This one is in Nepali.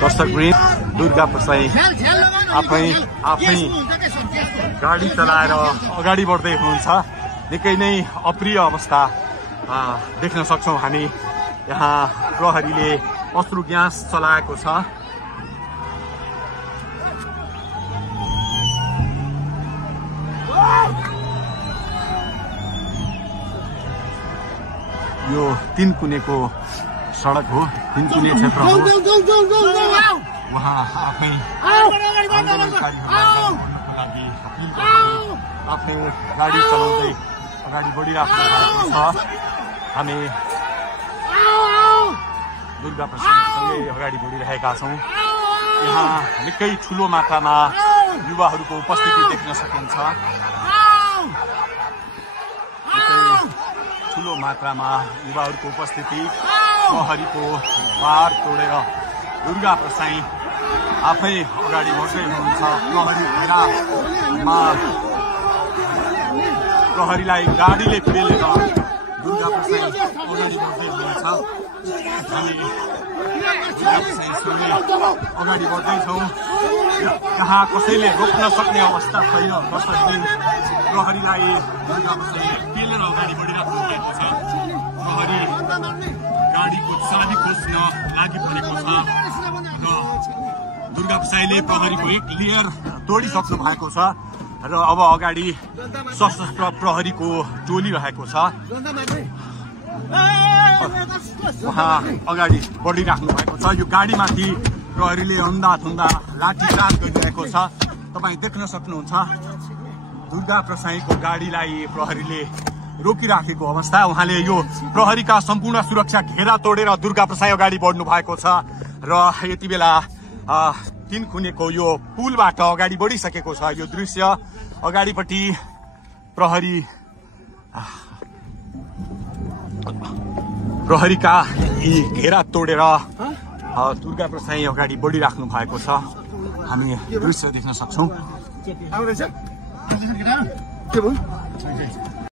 दर्शकवृन्द दुर्गा प्रसाई आफै गाडी चलाएर अगाडि बढ्दै हुनुहुन्छ। निकै नै अप्रिय अवस्था देख्न सक्छौं हामी। यहाँ प्रहरीले अश्रु ग्यास चलाएको छ। यो तीनकुनेको सडक हो, तीनकुने क्षेत्र हो। उहाँ आफै आफ्नै गाडी चलाउँदै अगाडि बढिराख्नु भएको छ। हामी दुर्गा प्रसाईसँगै अगाडि बढिरहेका छौँ। यहाँ निकै ठुलो मात्रामा युवाहरूको उपस्थिति देख्न सकिन्छ। ठुलो मात्रामा युवाहरूको उपस्थिति, प्रहरीको बार तोडेर दुर्गा प्रसाई आफै अगाडि बढ्दै हुनुहुन्छ। प्रहरीलाई गाडीले पेलेर दुर्गा प्रसाई अगाडि बढ्दै हुनुहुन्छ। हामी दुर्गा प्रसाईसँगै अगाडि बढ्दैछौँ। यहाँ कसैले रोक्न सक्ने अवस्था छैन। प्रहरीलाई दुर्गा प्रसाई पेलेर अगाडि बढिराख्नु भएको छ। प्रहरी गाडीको चाबी खोज्न लागि परेको छ र दुर्गा प्रसाईले प्रहरीको एक लेयर तोडिसक्नु भएको छ र अब अगाडि सशस्त्र प्रहरीको टोली रहेको छ। उहाँ अगाडि बढिराख्नु भएको छ। यो गाडीमाथि प्रहरीले अन्धाधुन्दा लाठीचार्ज गरिरहेको छ। तपाईँ देख्न सक्नुहुन्छ दुर्गा प्रसाईको गाडीलाई प्रहरीले रोकिराखेको अवस्था। उहाँले यो प्रहरीका सम्पूर्ण सुरक्षा घेरा तोडेर दुर्गा प्रसाई अगाडि बढ्नु भएको छ र यति बेला तीनकुनेको यो पुलबाट अगाडि बढिसकेको छ। यो दृश्य अगाडिपट्टि प्रहरीका यी घेरा तोडेर दुर्गा प्रसाई अगाडि बढिराख्नु भएको छ। हामी दृश्य देख्न सक्छौं।